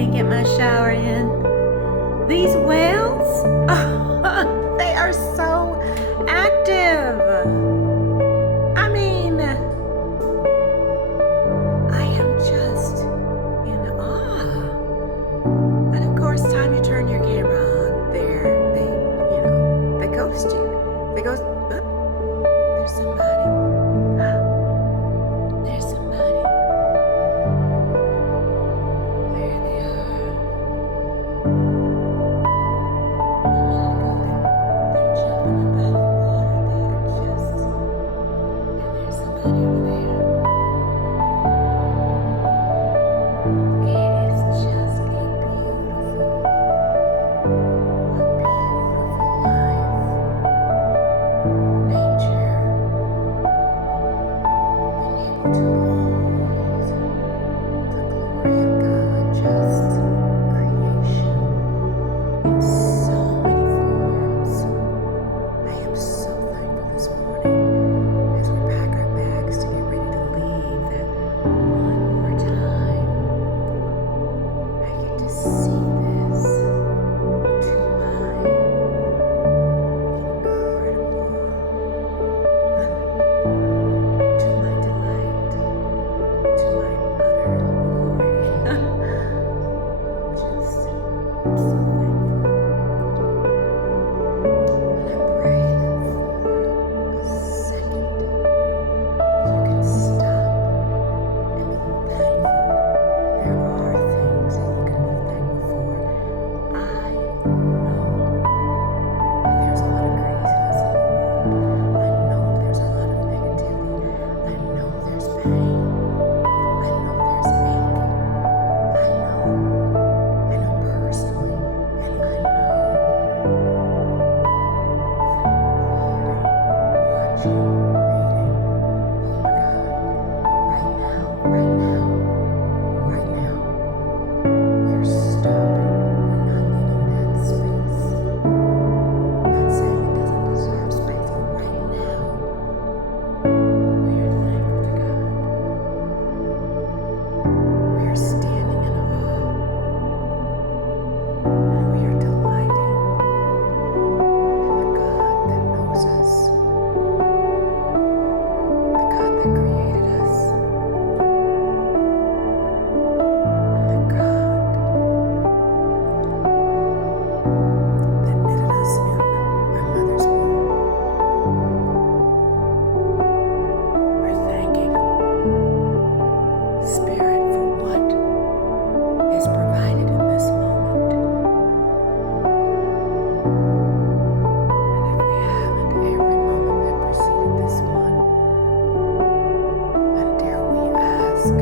can't get my shower in. These whales, they are so active. I mean, I am just in awe. And of course, time you turn your camera on, they ghost you. They ghost. There's somebody. There's somebody. There they are. A minute ago, they're jumping up out of the water. And there's somebody over there. It is just a beautiful life. Nature. Being able to behold the glory of God, just creation in so many forms. I am so thankful this morning as we pack our bags to get ready to leave that one more time I get to see this to my incredible, to my delight, to my utter glory. I'm so thankful. And I pray that for a second you can stop and be thankful. There are things that you can be thankful for. I know that there's a lot of craziness in the world. I know there's a lot of negativity. I know there's pain. I know there's ache. I know personally, and I know from hearing, watching, reading. Oh my God, right now, we're stopping. We're not needing that space. Not saying it doesn't deserve space, but right now, we are thankful to God. We are standing in awe, and we are delighting in the God that knows us, the God that created us, and the God that knitted us in our mother's womb. We're thanking Spirit for what is provided in this moment. And if we haven't, every moment that preceded this one, and dare we ask,